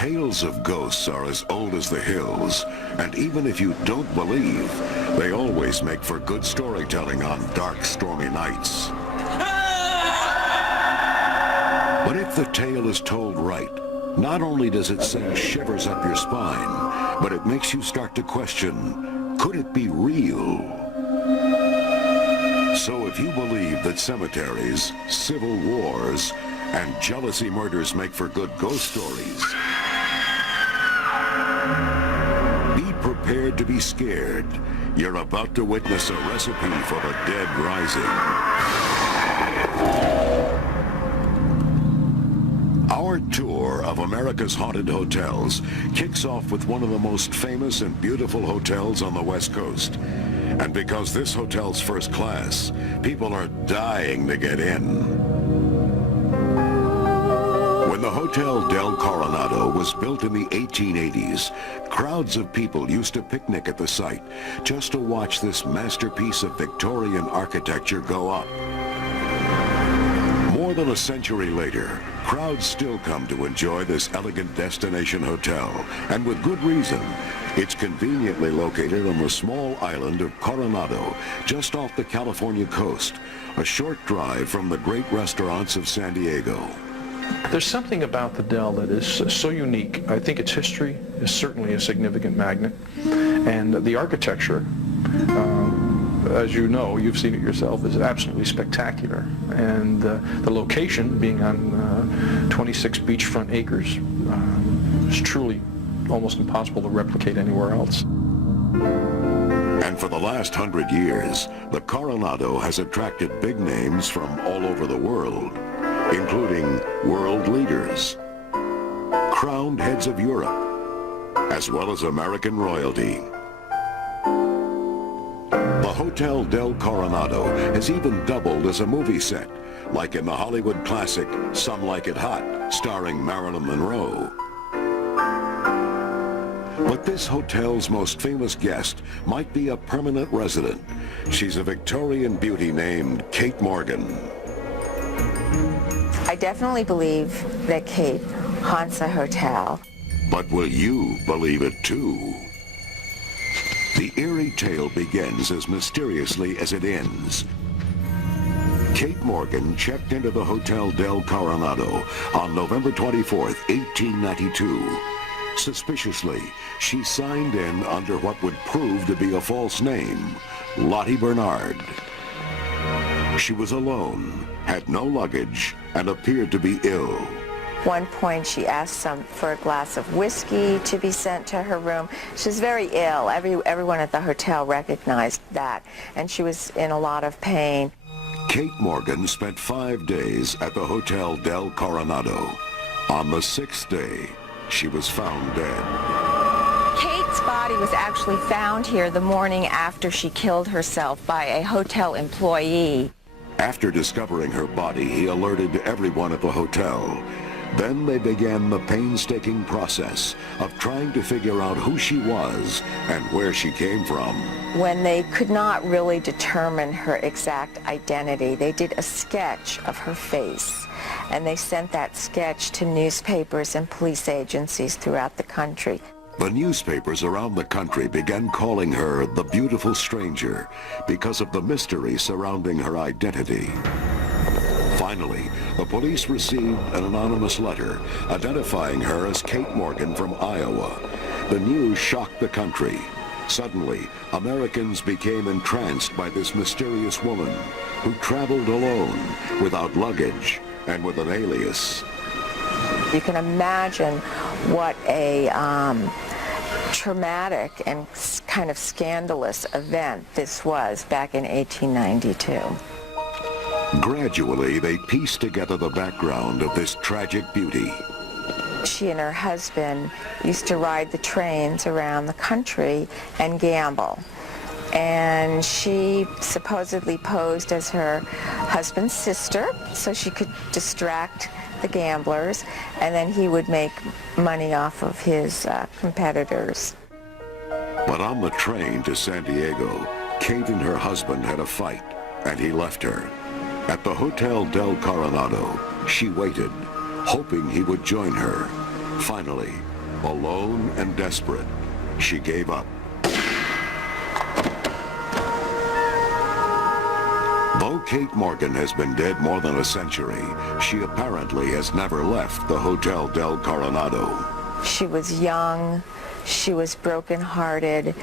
Tales of ghosts are as old as the hills, and even if you don't believe, they always make for good storytelling on dark, stormy nights. But if the tale is told right, not only does it send shivers up your spine, but it makes you start to question, could it be real? So if you believe that cemeteries, civil wars, and jealousy murders make for good ghost stories, be prepared to be scared. You're about to witness a recipe for the dead rising. Our tour of America's haunted hotels kicks off with one of the most famous and beautiful hotels on the West Coast. And because this hotel's first class, people are dying to get in. When the Hotel del Coronado was built in the 1880s, crowds of people used to picnic at the site just to watch this masterpiece of Victorian architecture go up. More than a century later, crowds still come to enjoy this elegant destination hotel, and with good reason. It's conveniently located on the small island of Coronado, just off the California coast, a short drive from the great restaurants of San Diego. There's something about the Del that is so unique. I think its history is certainly a significant magnet, and the architecture, as you know, you've seen it yourself, is absolutely spectacular. And the location, being on 26 beachfront acres, is truly almost impossible to replicate anywhere else. And for the last 100 years, the Coronado has attracted big names from all over the world, including world leaders, crowned heads of Europe, as well as American royalty. The Hotel del Coronado has even doubled as a movie set, like in the Hollywood classic Some Like It Hot, starring Marilyn Monroe. But this hotel's most famous guest might be a permanent resident. She's a Victorian beauty named Kate Morgan. I definitely believe that Kate haunts the hotel. But will you believe it too? The eerie tale begins as mysteriously as it ends. Kate Morgan checked into the Hotel del Coronado on November 24th, 1892. Suspiciously, she signed in under what would prove to be a false name, Lottie Bernard. She was alone, had no luggage, and appeared to be ill. One point she asked for a glass of whiskey to be sent to her room. She was very ill. Everyone at the hotel recognized that, and she was in a lot of pain. Kate Morgan spent 5 days at the Hotel del Coronado. On the 6th day, she was found dead. Kate's body was actually found here the morning after she killed herself by a hotel employee. After discovering her body, he alerted everyone at the hotel. Then they began the painstaking process of trying to figure out who she was and where she came from. When they could not really determine her exact identity, they did a sketch of her face, and they sent that sketch to newspapers and police agencies throughout the country. The newspapers around the country began calling her the beautiful stranger because of the mystery surrounding her identity. Finally, the police received an anonymous letter identifying her as Kate Morgan from Iowa. The news shocked the country. Suddenly, Americans became entranced by this mysterious woman who traveled alone, without luggage, and with an alias. You can imagine what a traumatic and kind of scandalous event this was back in 1892. Gradually, they pieced together the background of this tragic beauty. She and her husband used to ride the trains around the country and gamble. And she supposedly posed as her husband's sister so she could distract the gamblers, and then he would make money off of his competitors. But on the train to San Diego, Kate and her husband had a fight, and he left her. At the Hotel del Coronado, she waited, hoping he would join her. Finally, Alone and desperate, she gave up. Though Kate Morgan has been dead more than a century, she apparently has never left the Hotel del Coronado. She was young, she was brokenhearted,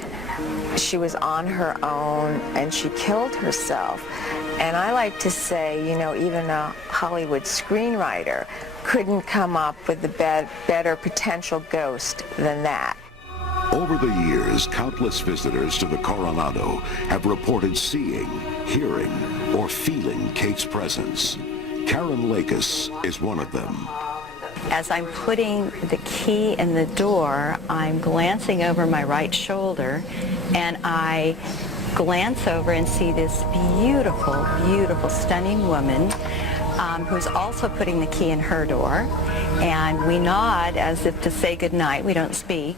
she was on her own, and she killed herself. And I like to say, you know, even a Hollywood screenwriter couldn't come up with a better potential ghost than that. Over the years, countless visitors to the Coronado have reported seeing, hearing, or feeling Kate's presence. Karen Lakis is one of them. As I'm putting the key in the door, I'm glancing over my right shoulder, and I glance over and see this beautiful, beautiful, stunning woman who's also putting the key in her door. And we nod as if to say goodnight. We don't speak.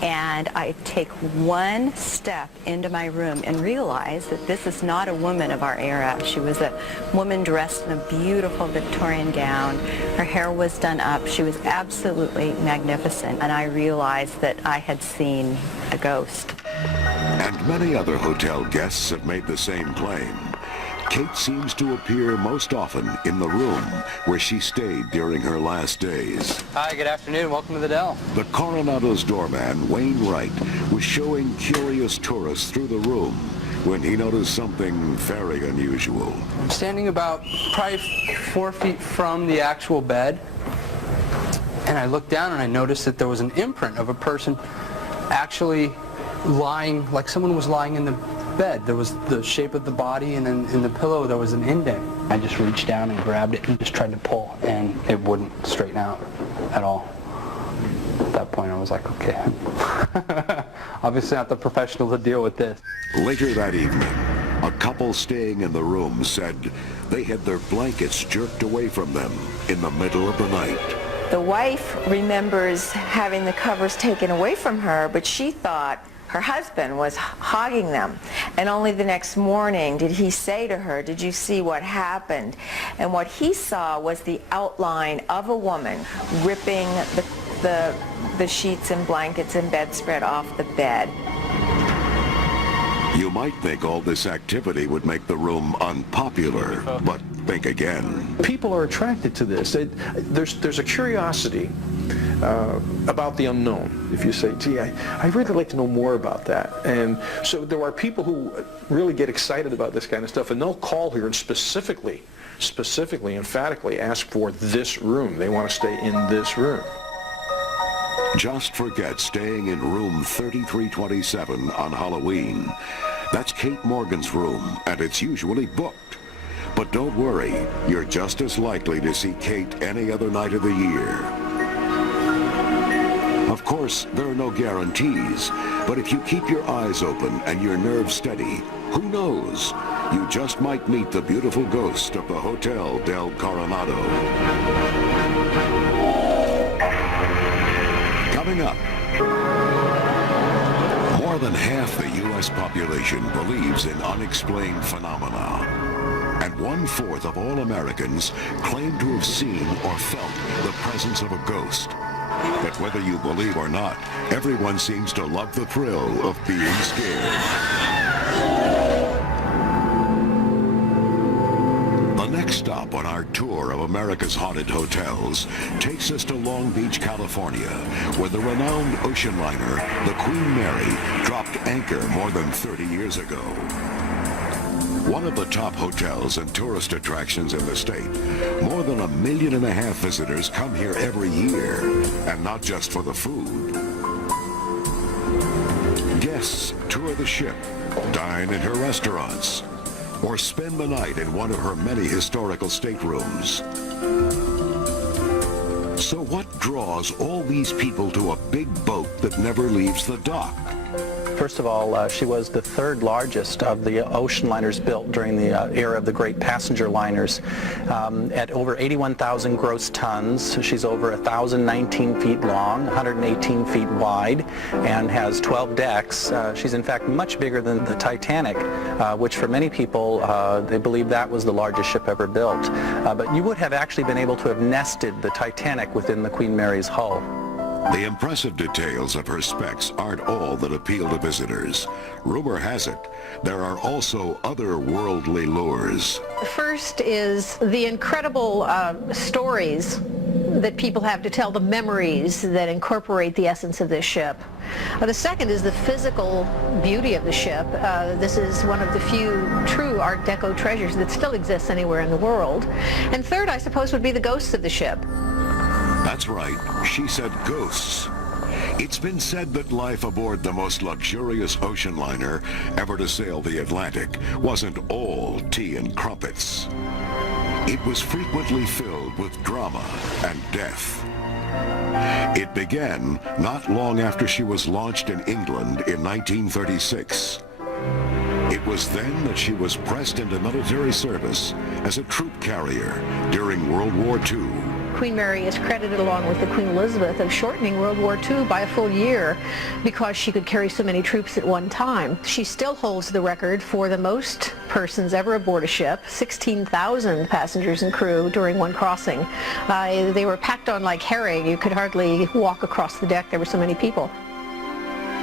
And I take one step into my room and realize that this is not a woman of our era. She was a woman dressed in a beautiful Victorian gown. Her hair was done up. She was absolutely magnificent. And I realized that I had seen a ghost. And many other hotel guests have made the same claim. Kate seems to appear most often in the room where she stayed during her last days. Hi, good afternoon. Welcome to the Dell. The Coronado's doorman, Wayne Wright, was showing curious tourists through the room when he noticed something very unusual. I'm standing about probably 4 feet from the actual bed, and I looked down and I noticed that there was an imprint of a person actually lying, like someone was lying in the bed. There was the shape of the body, and then in the pillow there was an indent. I just reached down and grabbed it and just tried to pull, and it wouldn't straighten out at all. At that point I was like, okay, obviously not the professional to deal with this. Later that evening, a couple staying in the room said they had their blankets jerked away from them in the middle of the night. The wife remembers having the covers taken away from her, but she thought her husband was hogging them. And only the next morning did he say to her, "Did you see what happened?" And what he saw was the outline of a woman ripping the sheets and blankets and bedspread off the bed. You might think all this activity would make the room unpopular, but think again. People are attracted to this. There's a curiosity about the unknown. If you say, gee, I'd really like to know more about that. And so there are people who really get excited about this kind of stuff, and they'll call here and specifically, emphatically ask for this room. They want to stay in this room. Just forget staying in room 3327 on Halloween. That's Kate Morgan's room, and it's usually booked. But don't worry, you're just as likely to see Kate any other night of the year. Of course, there are no guarantees, but if you keep your eyes open and your nerves steady, who knows? You just might meet the beautiful ghost of the Hotel del Coronado. Coming up, more than half the U.S. population believes in unexplained phenomena, and 1/4 of all Americans claim to have seen or felt the presence of a ghost. But whether you believe or not, everyone seems to love the thrill of being scared. The next stop on our tour of America's haunted hotels takes us to Long Beach, California, where the renowned ocean liner, the Queen Mary, dropped anchor more than 30 years ago. One of the top hotels and tourist attractions in the state, more than 1.5 million visitors come here every year, and not just for the food. Guests tour the ship, dine in her restaurants, or spend the night in one of her many historical staterooms. So what draws all these people to a big boat that never leaves the dock? First of all, she was the third largest of the ocean liners built during the era of the great passenger liners. At over 81,000 gross tons, she's over 1,019 feet long, 118 feet wide, and has 12 decks. She's in fact much bigger than the Titanic, which for many people, they believe that was the largest ship ever built. But you would have actually been able to have nested the Titanic within the Queen Mary's hull. The impressive details of her specs aren't all that appeal to visitors. Rumor has it, there are also other worldly lures. The first is the incredible stories that people have to tell, the memories that incorporate the essence of this ship. The second is the physical beauty of the ship. This is one of the few true Art Deco treasures that still exists anywhere in the world. And third, I suppose, would be the ghosts of the ship. That's right, she said ghosts. It's been said that life aboard the most luxurious ocean liner ever to sail the Atlantic wasn't all tea and crumpets. It was frequently filled with drama and death. It began not long after she was launched in England in 1936. It was then that she was pressed into military service as a troop carrier during World War II. Queen Mary is credited, along with the Queen Elizabeth, of shortening World War II by a full year because she could carry so many troops at one time. She still holds the record for the most persons ever aboard a ship, 16,000 passengers and crew during one crossing. They were packed on like herring. You could hardly walk across the deck. There were so many people.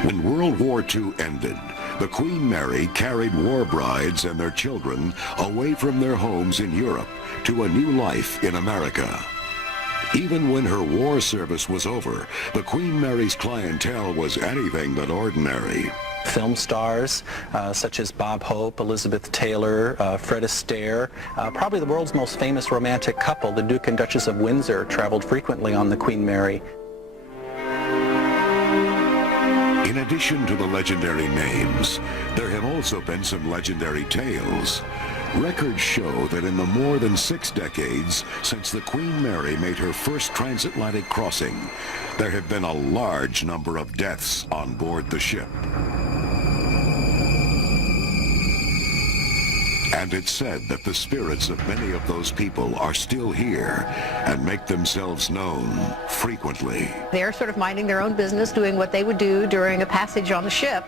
When World War II ended, the Queen Mary carried war brides and their children away from their homes in Europe to a new life in America. Even when her war service was over, the Queen Mary's clientele was anything but ordinary. Film stars such as Bob Hope, Elizabeth Taylor, Fred Astaire, probably the world's most famous romantic couple, the Duke and Duchess of Windsor, traveled frequently on the Queen Mary. In addition to the legendary names, there have also been some legendary tales. Records show that in the more than 6 decades since the Queen Mary made her first transatlantic crossing, there have been a large number of deaths on board the ship. And it's said that the spirits of many of those people are still here and make themselves known frequently. They're sort of minding their own business, doing what they would do during a passage on the ship,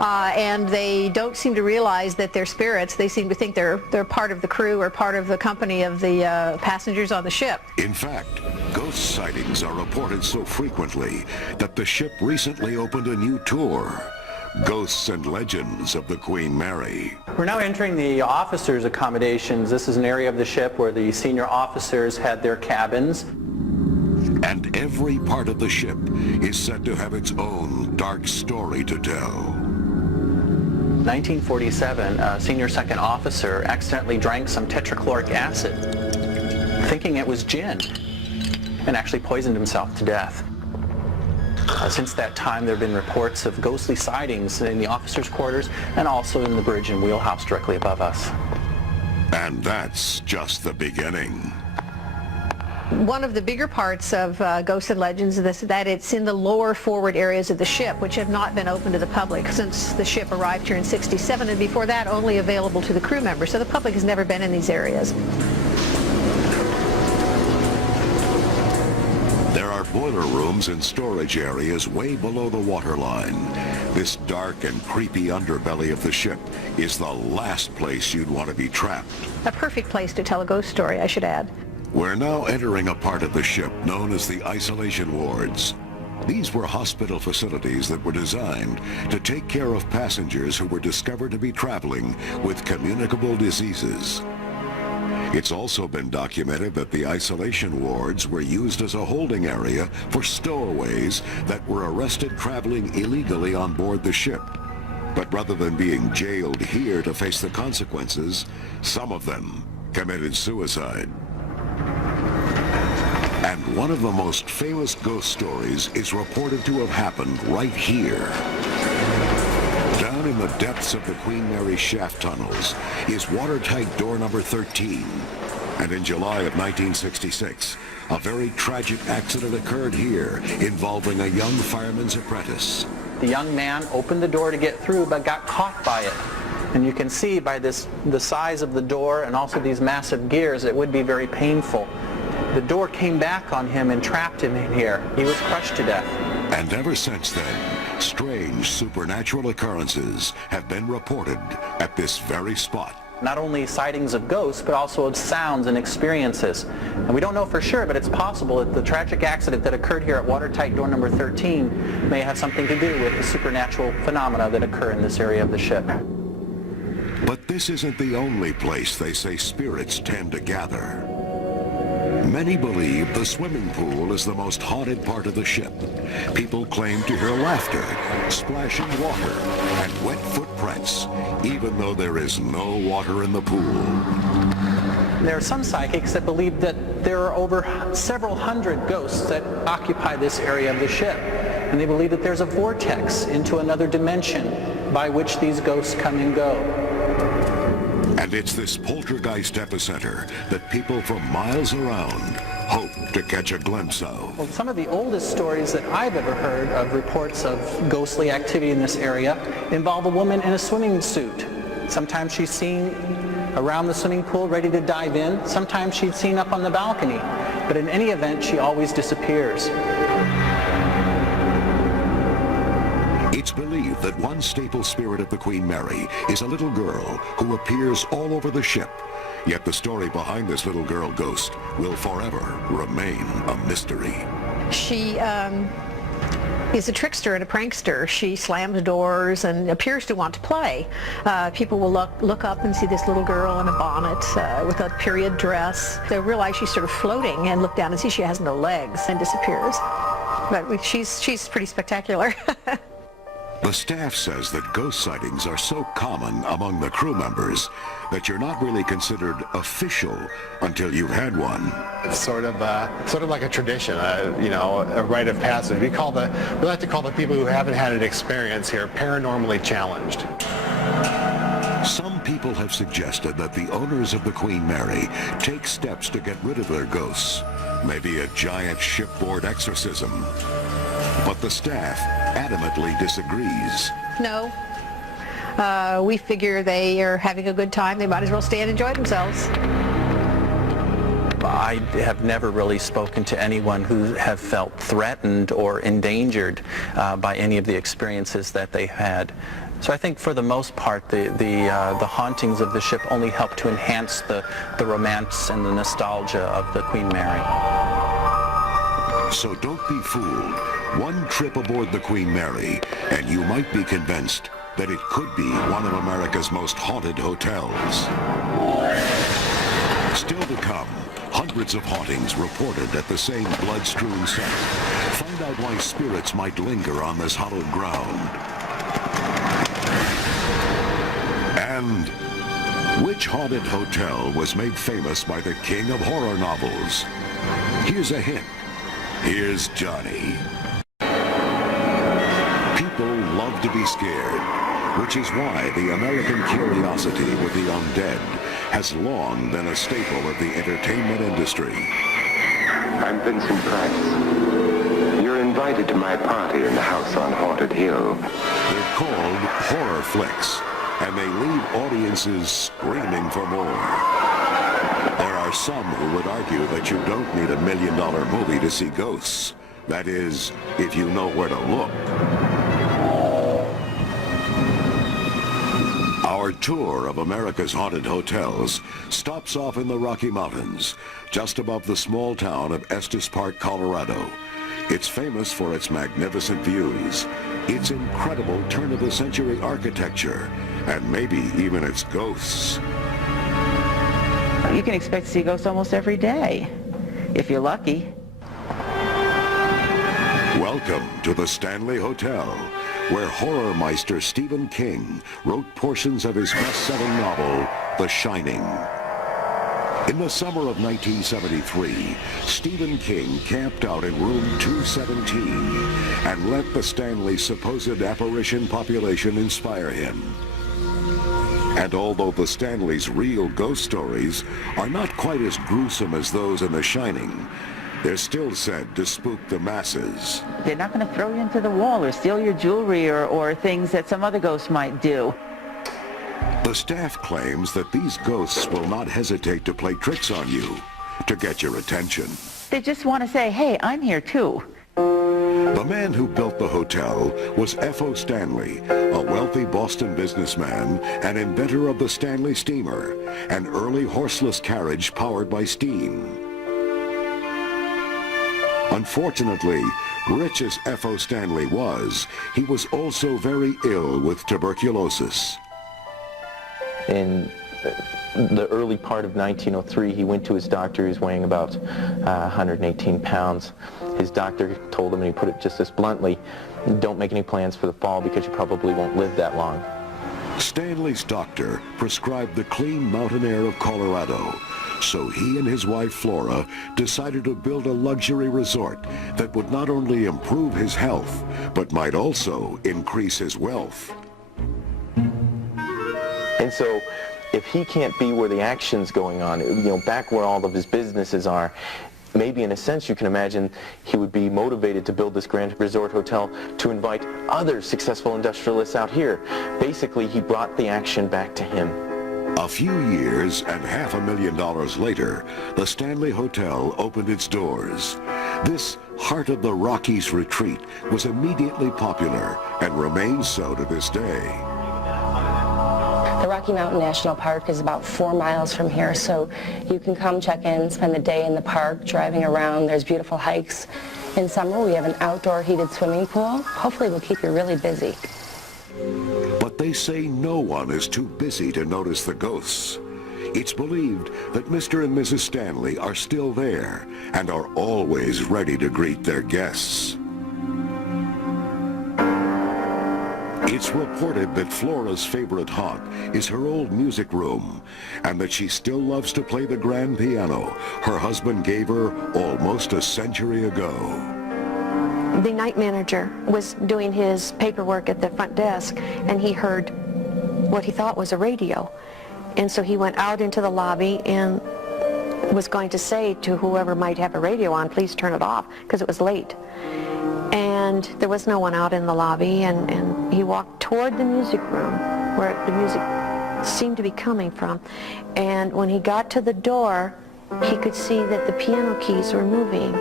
and they don't seem to realize that they're spirits. They seem to think they're part of the crew or part of the company of the passengers on the ship. In fact, ghost sightings are reported so frequently that the ship recently opened a new tour, Ghosts and Legends of the Queen Mary. We're now entering the officers' accommodations. This is an area of the ship where the senior officers had their cabins. And every part of the ship is said to have its own dark story to tell. 1947, a senior second officer accidentally drank some tetrachloric acid, thinking it was gin, and actually poisoned himself to death. Since that time, there have been reports of ghostly sightings in the officers' quarters and also in the bridge and wheelhouse directly above us. And that's just the beginning. One of the bigger parts of Ghosts and Legends is that it's in the lower forward areas of the ship, which have not been open to the public since the ship arrived here in '67, and before that only available to the crew members. So the public has never been in these areas. There are boiler rooms and storage areas way below the waterline. This dark and creepy underbelly of the ship is the last place you'd want to be trapped. A perfect place to tell a ghost story, I should add. We're now entering a part of the ship known as the isolation wards. These were hospital facilities that were designed to take care of passengers who were discovered to be traveling with communicable diseases. It's also been documented that the isolation wards were used as a holding area for stowaways that were arrested traveling illegally on board the ship. But rather than being jailed here to face the consequences, some of them committed suicide. And one of the most famous ghost stories is reported to have happened right here. Down in the depths of the Queen Mary shaft tunnels is watertight door number 13. And in July of 1966, a very tragic accident occurred here involving a young fireman's apprentice. The young man opened the door to get through but got caught by it. And you can see by the size of the door and also these massive gears, it would be very painful. The door came back on him and trapped him in here. He was crushed to death. And ever since then, strange supernatural occurrences have been reported at this very spot. Not only sightings of ghosts, but also of sounds and experiences. And we don't know for sure, but it's possible that the tragic accident that occurred here at watertight door number 13 may have something to do with the supernatural phenomena that occur in this area of the ship. But this isn't the only place they say spirits tend to gather. Many believe the swimming pool is the most haunted part of the ship. People claim to hear laughter, splashing water, and wet footprints, even though there is no water in the pool. There are some psychics that believe that there are over several hundred ghosts that occupy this area of the ship. And they believe that there's a vortex into another dimension by which these ghosts come and go. And it's this poltergeist epicenter that people from miles around hope to catch a glimpse of. Well, some of the oldest stories that I've ever heard of reports of ghostly activity in this area involve a woman in a swimming suit. Sometimes she's seen around the swimming pool ready to dive in. Sometimes she's seen up on the balcony. But in any event, she always disappears. It's believed that one staple spirit of the Queen Mary is a little girl who appears all over the ship. Yet the story behind this little girl ghost will forever remain a mystery. She is a trickster and a prankster. She slams doors and appears to want to play. People will look up and see this little girl in a bonnet with a period dress. They realize she's sort of floating and look down and see she has no legs and disappears. But she's pretty spectacular. The staff says that ghost sightings are so common among the crew members that you're not really considered official until you've had one. It's sort of like a tradition, you know, a rite of passage. We like to call the people who haven't had an experience here paranormally challenged. Some people have suggested that the owners of the Queen Mary take steps to get rid of their ghosts, maybe a giant shipboard exorcism. But the staff adamantly disagrees. No. We figure they are having a good time. They might as well stay and enjoy themselves. I have never really spoken to anyone who have felt threatened or endangered by any of the experiences that they had. So I think for the most part, the hauntings of the ship only help to enhance the romance and the nostalgia of the Queen Mary. So don't be fooled. One trip aboard the Queen Mary, and you might be convinced that it could be one of America's most haunted hotels. Still to come, hundreds of hauntings reported at the same blood-strewn set. Find out why spirits might linger on this hallowed ground. And which haunted hotel was made famous by the king of horror novels? Here's a hint. Here's Johnny. People love to be scared, which is why the American curiosity with the undead has long been a staple of the entertainment industry. I'm Vincent Price. You're invited to my party in the house on Haunted Hill. They're called horror flicks, and they leave audiences screaming for more. There are some who would argue that you don't need $1 million movie to see ghosts. That is, if you know where to look. Our tour of America's haunted hotels stops off in the Rocky Mountains, just above the small town of Estes Park, Colorado. It's famous for its magnificent views, its incredible turn-of-the-century architecture, and maybe even its ghosts. You can expect to see ghosts almost every day, if you're lucky. Welcome to the Stanley Hotel, where horror meister Stephen King wrote portions of his best-selling novel, The Shining. In the summer of 1973, Stephen King camped out in room 217 and let the Stanley supposed apparition population inspire him. And although the Stanleys' real ghost stories are not quite as gruesome as those in The Shining, they're still said to spook the masses. They're not going to throw you into the wall or steal your jewelry or things that some other ghosts might do. The staff claims that these ghosts will not hesitate to play tricks on you to get your attention. They just want to say, hey, I'm here too. The man who built the hotel was F.O. Stanley, a wealthy Boston businessman and inventor of the Stanley steamer, an early horseless carriage powered by steam. Unfortunately, rich as F.O. Stanley was, he was also very ill with tuberculosis. In the early part of 1903, he went to his doctor. He was weighing about 118 pounds. His doctor told him, and he put it just this bluntly, don't make any plans for the fall because you probably won't live that long. Stanley's doctor prescribed the clean mountain air of Colorado, so he and his wife Flora decided to build a luxury resort that would not only improve his health, but might also increase his wealth. And so, if he can't be where the action's going on, back where all of his businesses are, maybe in a sense you can imagine he would be motivated to build this grand resort hotel to invite other successful industrialists out here. Basically, he brought the action back to him. A few years and $500,000 later, the Stanley Hotel opened its doors. This Heart of the Rockies retreat was immediately popular and remains so to this day. The Rocky Mountain National Park is about 4 miles from here, so you can come check in, spend the day in the park, driving around. There's beautiful hikes. In summer, we have an outdoor heated swimming pool. Hopefully, we'll keep you really busy. But they say no one is too busy to notice the ghosts. It's believed that Mr. and Mrs. Stanley are still there and are always ready to greet their guests. It's reported that Flora's favorite haunt is her old music room, and that she still loves to play the grand piano her husband gave her almost a century ago. The night manager was doing his paperwork at the front desk, and he heard what he thought was a radio. And so he went out into the lobby and was going to say to whoever might have a radio on, please turn it off, because it was late. And there was no one out in the lobby, and he walked toward the music room where the music seemed to be coming from. And when he got to the door, he could see that the piano keys were moving.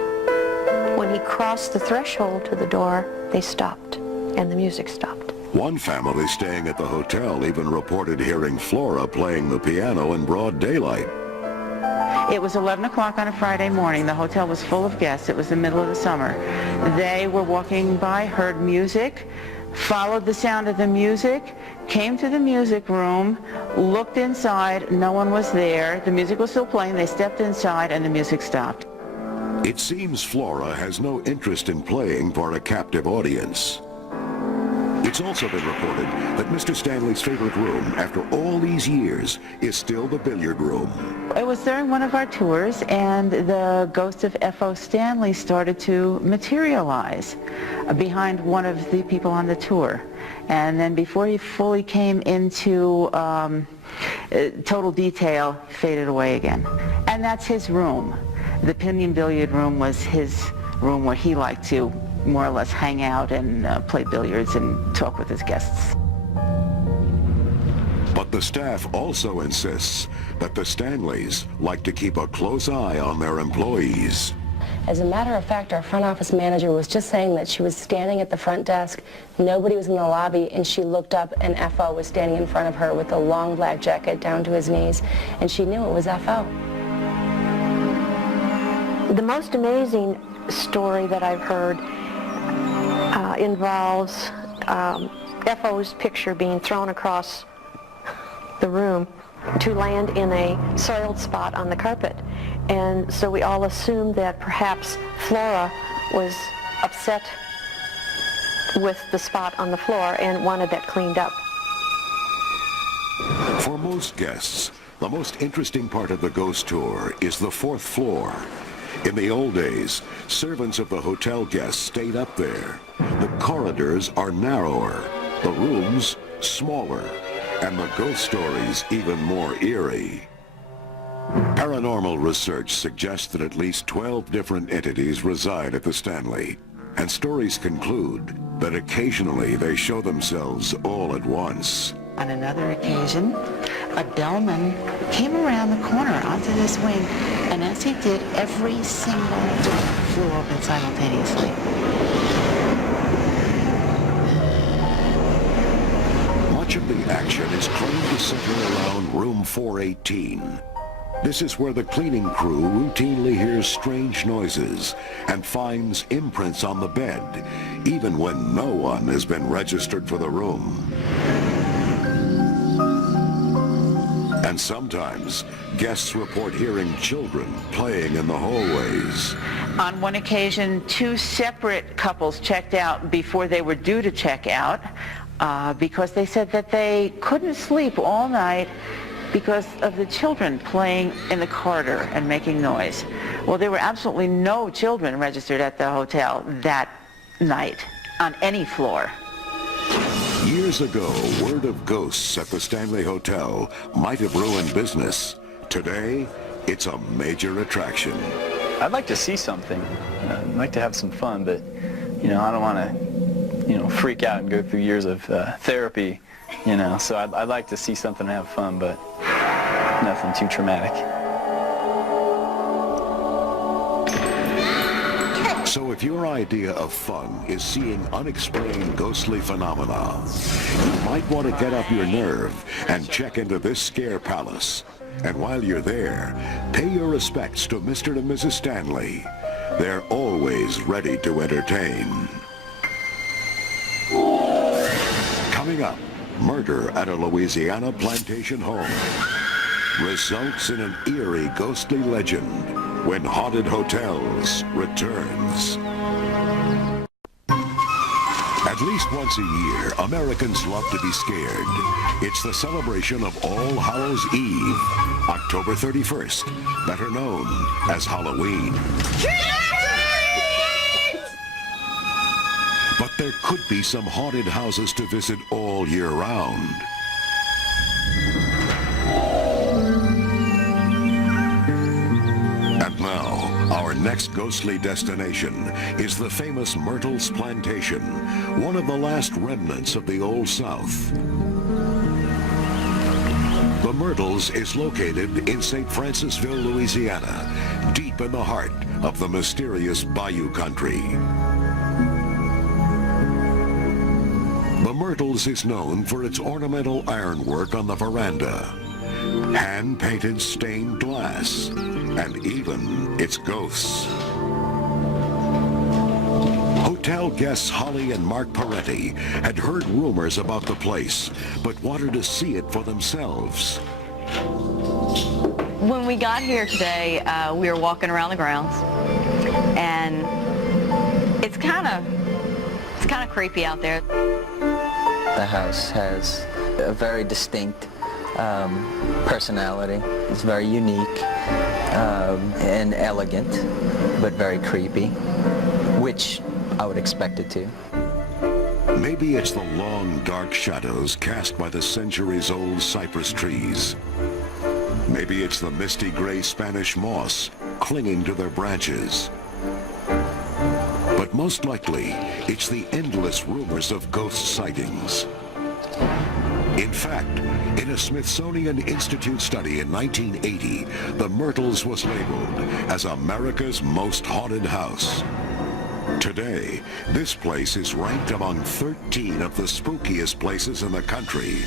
When he crossed the threshold to the door, they stopped, and the music stopped. One family staying at the hotel even reported hearing Flora playing the piano in broad daylight. It was 11 o'clock on a Friday morning. The hotel was full of guests. It was the middle of the summer. They were walking by, heard music, followed the sound of the music, came to the music room, looked inside. No one was there. The music was still playing. They stepped inside, and the music stopped. It seems Flora has no interest in playing for a captive audience. It's also been reported that Mr. Stanley's favorite room, after all these years, is still the billiard room. It was during one of our tours, and the ghost of F.O. Stanley started to materialize behind one of the people on the tour. And then before he fully came into total detail, faded away again. And that's his room. The Pinion Billiard Room was his room where he liked to more or less hang out and play billiards and talk with his guests. But the staff also insists that the Stanleys like to keep a close eye on their employees. As a matter of fact, our front office manager was just saying that she was standing at the front desk, nobody was in the lobby, and she looked up and F.O. was standing in front of her with a long black jacket down to his knees, and she knew it was F.O. The most amazing story that I've heard involves F.O.'s picture being thrown across the room to land in a soiled spot on the carpet. And so we all assumed that perhaps Flora was upset with the spot on the floor and wanted that cleaned up. For most guests, the most interesting part of the ghost tour is the 4th floor. In the old days, servants of the hotel guests stayed up there. The corridors are narrower, the rooms smaller, and the ghost stories even more eerie. Paranormal research suggests that at least 12 different entities reside at the Stanley, and stories conclude that occasionally they show themselves all at once. On another occasion, a bellman came around the corner onto this wing, and as he did, every single door flew open simultaneously. action is claimed to center around room 418. This is where the cleaning crew routinely hears strange noises and finds imprints on the bed, even when no one has been registered for the room. And sometimes, guests report hearing children playing in the hallways. On one occasion, 2 separate couples checked out before they were due to check out because they said that they couldn't sleep all night because of the children playing in the corridor and making noise. Well, there were absolutely no children registered at the hotel that night on any floor. Years ago, word of ghosts at the Stanley Hotel might have ruined business. Today, it's a major attraction. I'd like to see something. I'd like to have some fun, but, I don't want to, freak out and go through years of therapy, So I'd like to see something and have fun, but nothing too traumatic. So if your idea of fun is seeing unexplained ghostly phenomena, you might want to get up your nerve and check into this scare palace. And while you're there, pay your respects to Mr. and Mrs. Stanley. They're always ready to entertain. Coming up, murder at a Louisiana plantation home results in an eerie ghostly legend when Haunted Hotels returns. At least once a year, Americans love to be scared. It's the celebration of All Hallows Eve, October 31st, better known as Halloween. But there could be some haunted houses to visit all year round. And now, our next ghostly destination is the famous Myrtles Plantation, one of the last remnants of the Old South. The Myrtles is located in St. Francisville, Louisiana, deep in the heart of the mysterious Bayou Country. The Myrtles is known for its ornamental ironwork on the veranda, hand-painted stained glass, and even its ghosts. Hotel guests Holly and Mark Peretti had heard rumors about the place, but wanted to see it for themselves. When we got here today, we were walking around the grounds, and it's kind of creepy out there. The house has a very distinct personality. It's very unique and elegant, but very creepy, which I would expect it to. Maybe it's the long, dark shadows cast by the centuries-old cypress trees. Maybe it's the misty gray Spanish moss clinging to their branches. But most likely, it's the endless rumors of ghost sightings. In fact, in a Smithsonian Institute study in 1980, the Myrtles was labeled as America's most haunted house. Today, this place is ranked among 13 of the spookiest places in the country.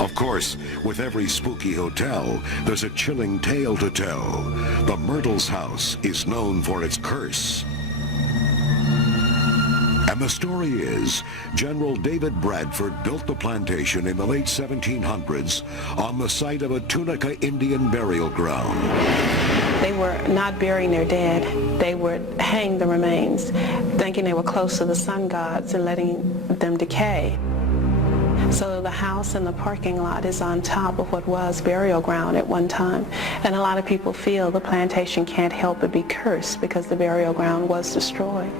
Of course, with every spooky hotel, there's a chilling tale to tell. The Myrtles house is known for its curse. And the story is, General David Bradford built the plantation in the late 1700s on the site of a Tunica Indian burial ground. They were not burying their dead. They would hang the remains, thinking they were close to the sun gods and letting them decay. So the house and the parking lot is on top of what was burial ground at one time. And a lot of people feel the plantation can't help but be cursed because the burial ground was destroyed.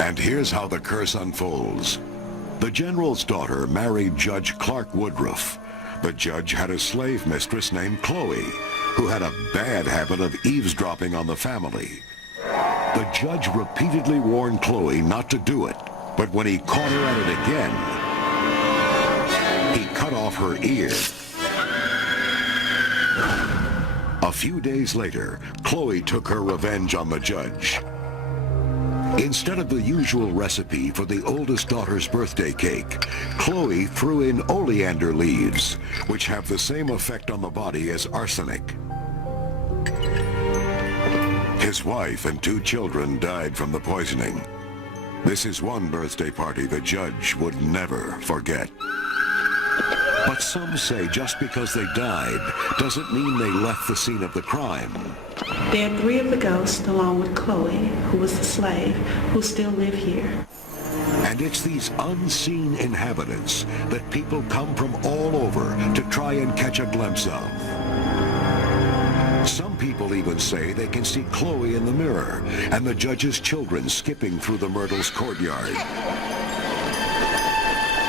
And here's how the curse unfolds. The general's daughter married Judge Clark Woodruff. The judge had a slave mistress named Chloe, who had a bad habit of eavesdropping on the family. The judge repeatedly warned Chloe not to do it, but when he caught her at it again, he cut off her ear. A few days later, Chloe took her revenge on the judge. Instead of the usual recipe for the oldest daughter's birthday cake, Chloe threw in oleander leaves, which have the same effect on the body as arsenic. His wife and 2 children died from the poisoning. This is one birthday party the judge would never forget. But some say just because they died doesn't mean they left the scene of the crime. There are 3 of the ghosts, along with Chloe, who was the slave, who still live here. And it's these unseen inhabitants that people come from all over to try and catch a glimpse of. Some people even say they can see Chloe in the mirror and the judge's children skipping through the Myrtles' courtyard.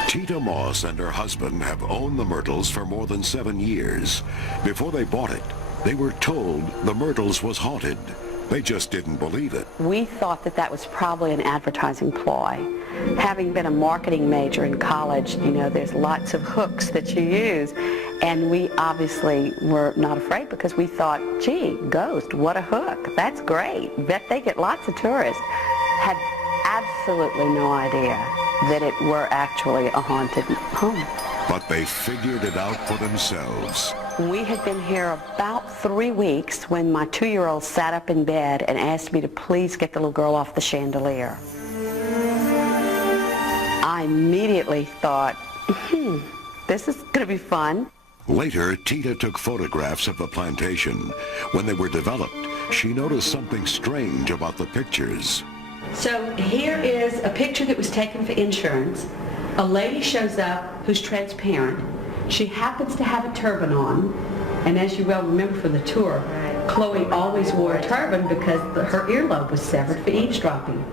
Tita Moss and her husband have owned the Myrtles for more than 7 years. Before they bought it, they were told the Myrtles was haunted. They just didn't believe it. We thought that that was probably an advertising ploy. Having been a marketing major in college, you know, there's lots of hooks that you use. And we obviously were not afraid because we thought, gee, ghost, what a hook. That's great. Bet they get lots of tourists. Had absolutely no idea that it were actually a haunted home. But they figured it out for themselves. We had been here about 3 weeks when my 2-year-old sat up in bed and asked me to please get the little girl off the chandelier. I immediately thought, this is going to be fun. Later, Tita took photographs of the plantation. When they were developed, she noticed something strange about the pictures. So here is a picture that was taken for insurance. A lady shows up who's transparent. She happens to have a turban on. And as you well remember from the tour, Chloe always wore a turban because her earlobe was severed for eavesdropping.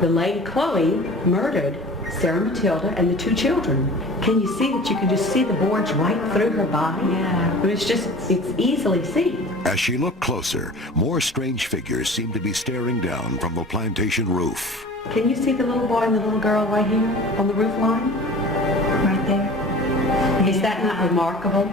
The lady Chloe murdered Sarah Matilda and the 2 children. Can you see that you can just see the boards right through her body? Yeah. I mean, it's easily seen. As she looked closer, more strange figures seemed to be staring down from the plantation roof. Can you see the little boy and the little girl right here on the roof line? Right there. Is that not remarkable?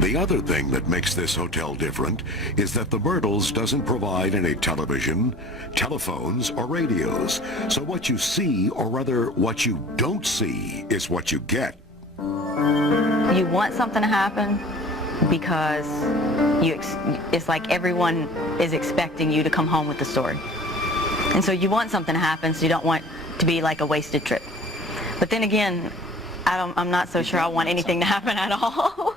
The other thing that makes this hotel different is that the Myrtles doesn't provide any television, telephones, or radios. So what you see, or rather what you don't see, is what you get. You want something to happen because it's like everyone is expecting you to come home with the story. And so you want something to happen, so you don't want to be like a wasted trip. But then again, I'm not so sure I want anything to happen at all.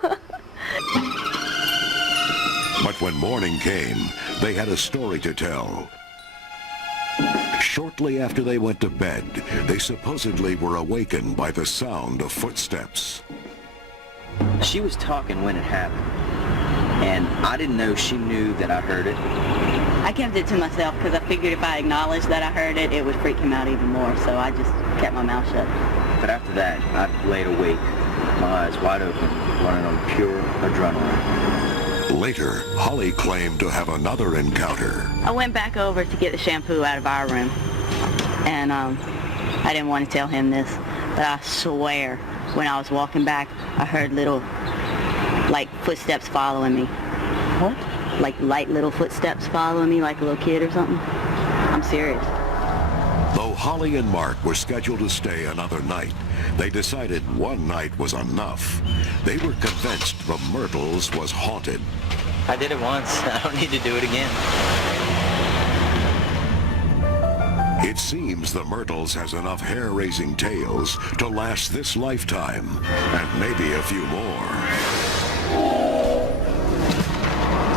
But when morning came, they had a story to tell. Shortly after they went to bed, they supposedly were awakened by the sound of footsteps. She was talking when it happened, and I didn't know she knew that I heard it. I kept it to myself because I figured if I acknowledged that I heard it, it would freak him out even more, so I just kept my mouth shut. But after that, I laid awake, my eyes wide open, running on pure adrenaline. Later, Holly claimed to have another encounter. I went back over to get the shampoo out of our room, and I didn't want to tell him this, but I swear, when I was walking back, I heard little, like, footsteps following me. What? Like light little footsteps following me like a little kid or something. I'm serious. Though Holly and Mark were scheduled to stay another night, they decided one night was enough. They were convinced the Myrtles was haunted. I did it once. I don't need to do it again. It seems the Myrtles has enough hair-raising tales to last this lifetime, and maybe a few more.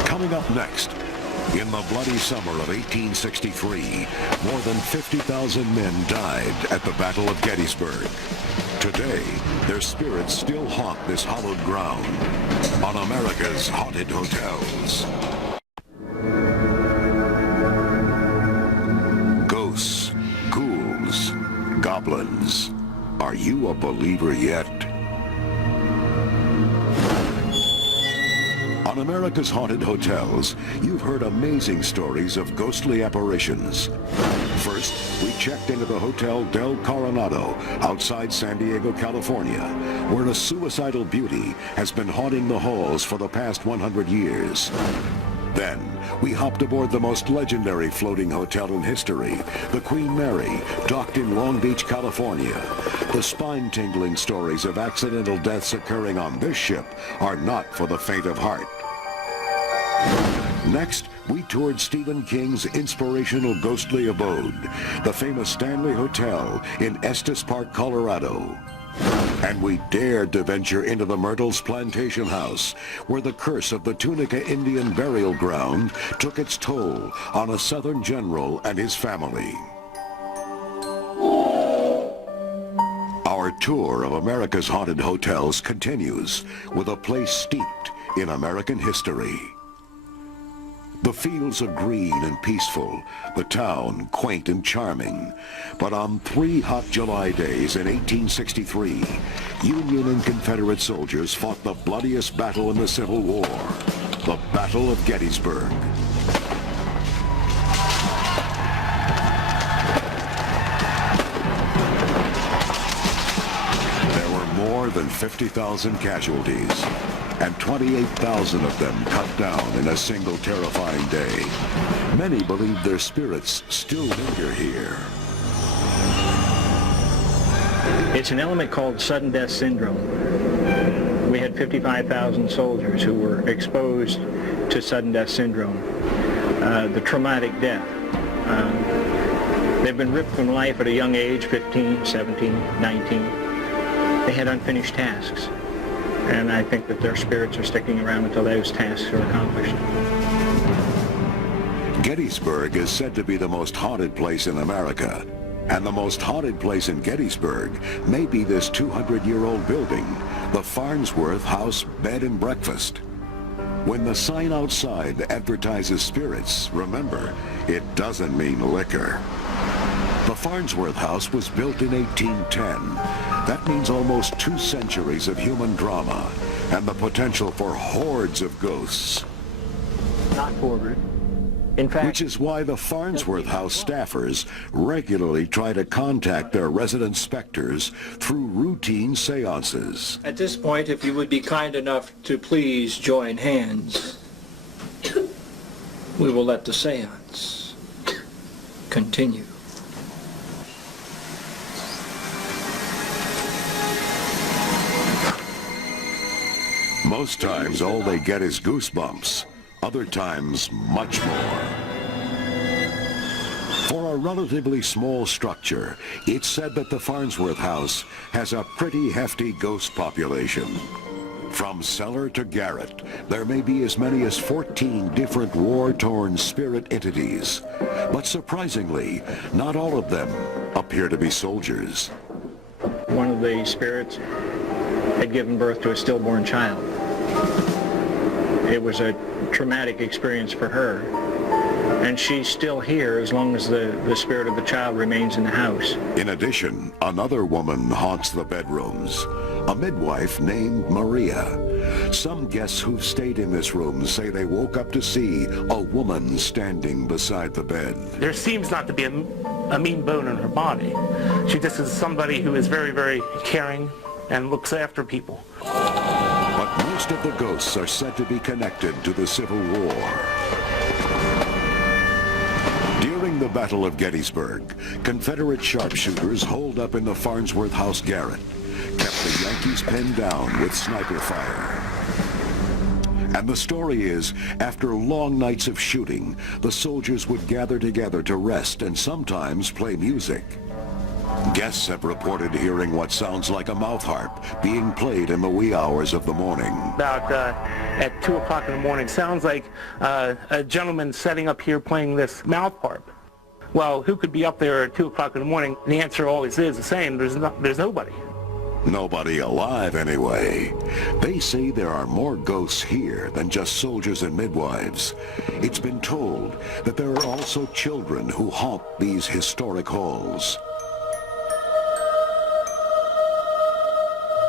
Coming up next, in the bloody summer of 1863, more than 50,000 men died at the Battle of Gettysburg. Today, their spirits still haunt this hallowed ground on America's Haunted Hotels. Ghosts, ghouls, goblins. Are you a believer yet? On America's Haunted Hotels, you've heard amazing stories of ghostly apparitions. First, we checked into the Hotel Del Coronado outside San Diego, California, where a suicidal beauty has been haunting the halls for the past 100 years. Then, we hopped aboard the most legendary floating hotel in history, the Queen Mary, docked in Long Beach, California. The spine-tingling stories of accidental deaths occurring on this ship are not for the faint of heart. Next, we toured Stephen King's inspirational ghostly abode, the famous Stanley Hotel in Estes Park, Colorado. And we dared to venture into the Myrtles Plantation House, where the curse of the Tunica Indian burial ground took its toll on a Southern general and his family. Our tour of America's haunted hotels continues with a place steeped in American history. The fields are green and peaceful, the town quaint and charming. But on 3 hot July days in 1863, Union and Confederate soldiers fought the bloodiest battle in the Civil War, the Battle of Gettysburg. There were more than 50,000 casualties, and 28,000 of them cut down in a single terrifying day. Many believe their spirits still linger here. It's an element called sudden death syndrome. We had 55,000 soldiers who were exposed to sudden death syndrome, the traumatic death. They've been ripped from life at a young age, 15, 17, 19. They had unfinished tasks. And I think that their spirits are sticking around until those tasks are accomplished. Gettysburg is said to be the most haunted place in America. And the most haunted place in Gettysburg may be this 200-year-old building, the Farnsworth House Bed and Breakfast. When the sign outside advertises spirits, remember, it doesn't mean liquor. The Farnsworth House was built in 1810. That means almost 2 centuries of human drama and the potential for hordes of ghosts. Not forward. In fact, which is why the Farnsworth House staffers regularly try to contact their resident specters through routine seances. At this point, if you would be kind enough to please join hands, we will let the seance continue. Most times, all they get is goosebumps. Other times, much more. For a relatively small structure, it's said that the Farnsworth House has a pretty hefty ghost population. From cellar to garret, there may be as many as 14 different war-torn spirit entities. But surprisingly, not all of them appear to be soldiers. One of the spirits had given birth to a stillborn child. It was a traumatic experience for her, and she's still here as long as the spirit of the child remains in the house. In addition, another woman haunts the bedrooms, a midwife named Maria. Some guests who've stayed in this room say they woke up to see a woman standing beside the bed. There seems not to be a mean bone in her body. She just is somebody who is very, very caring and looks after people. But most of the ghosts are said to be connected to the Civil War. During the Battle of Gettysburg, Confederate sharpshooters holed up in the Farnsworth House garret, kept the Yankees pinned down with sniper fire. And the story is, after long nights of shooting, the soldiers would gather together to rest and sometimes play music. Guests have reported hearing what sounds like a mouth harp being played in the wee hours of the morning. About at 2 o'clock in the morning, sounds like a gentleman setting up here playing this mouth harp. Well, who could be up there at 2 o'clock in the morning? The answer always is the same, there's nobody. Nobody alive, anyway. They say there are more ghosts here than just soldiers and midwives. It's been told that there are also children who haunt these historic halls.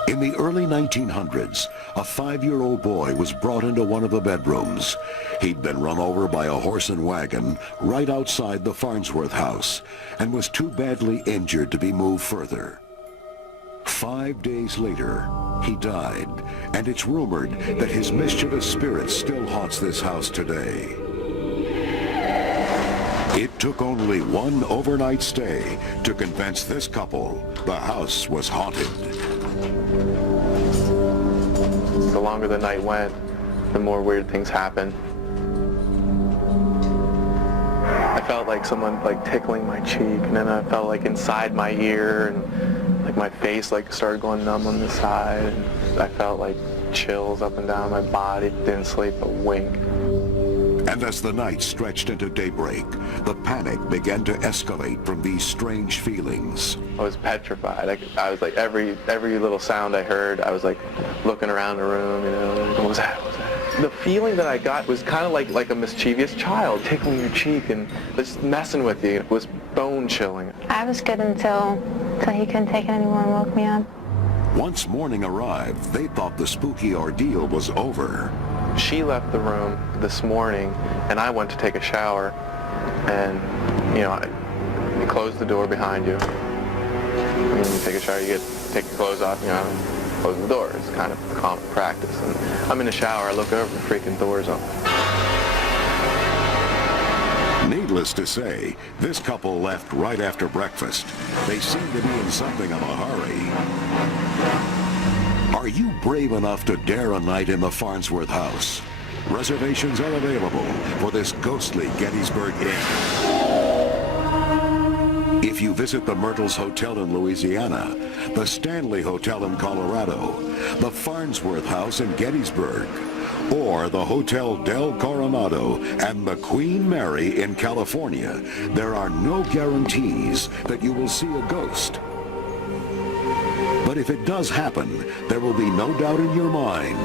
In the early 1900s, a 5-year-old boy was brought into one of the bedrooms. He'd been run over by a horse and wagon right outside the Farnsworth house and was too badly injured to be moved further. 5 days later, he died, and it's rumored that his mischievous spirit still haunts this house today. It took only one overnight stay to convince this couple the house was haunted. The longer the night went, the more weird things happened. I felt like someone tickling my cheek, and then I felt like inside my ear, and like my face started going numb on the side, and I felt like chills up and down my body. Didn't sleep a wink. And as the night stretched into daybreak, the panic began to escalate from these strange feelings. I was petrified. I was like, every little sound I heard, I was like looking around the room, what was that? What was that? The feeling that I got was kind of like a mischievous child tickling your cheek and just messing with you. It was bone chilling. I was good until he couldn't take it anymore and woke me up. Once morning arrived, they thought the spooky ordeal was over. She left the room this morning, and I went to take a shower, and, you close the door behind you. When you take a shower, you take your clothes off, close the door. It's kind of common practice. And I'm in the shower, I look over, the freaking door's open. Needless to say, this couple left right after breakfast. They seemed to be in something of a hurry. Are you brave enough to dare a night in the Farnsworth house? Reservations are available for this ghostly Gettysburg Inn. If you visit the Myrtles Hotel in Louisiana, the Stanley Hotel in Colorado, the Farnsworth House in Gettysburg, or the Hotel Del Coronado and the Queen Mary in California, there are no guarantees that you will see a ghost. But if it does happen, there will be no doubt in your mind.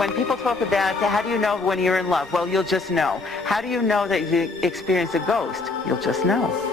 When people talk about, how do you know when you're in love? Well, you'll just know. How do you know that you experience a ghost? You'll just know.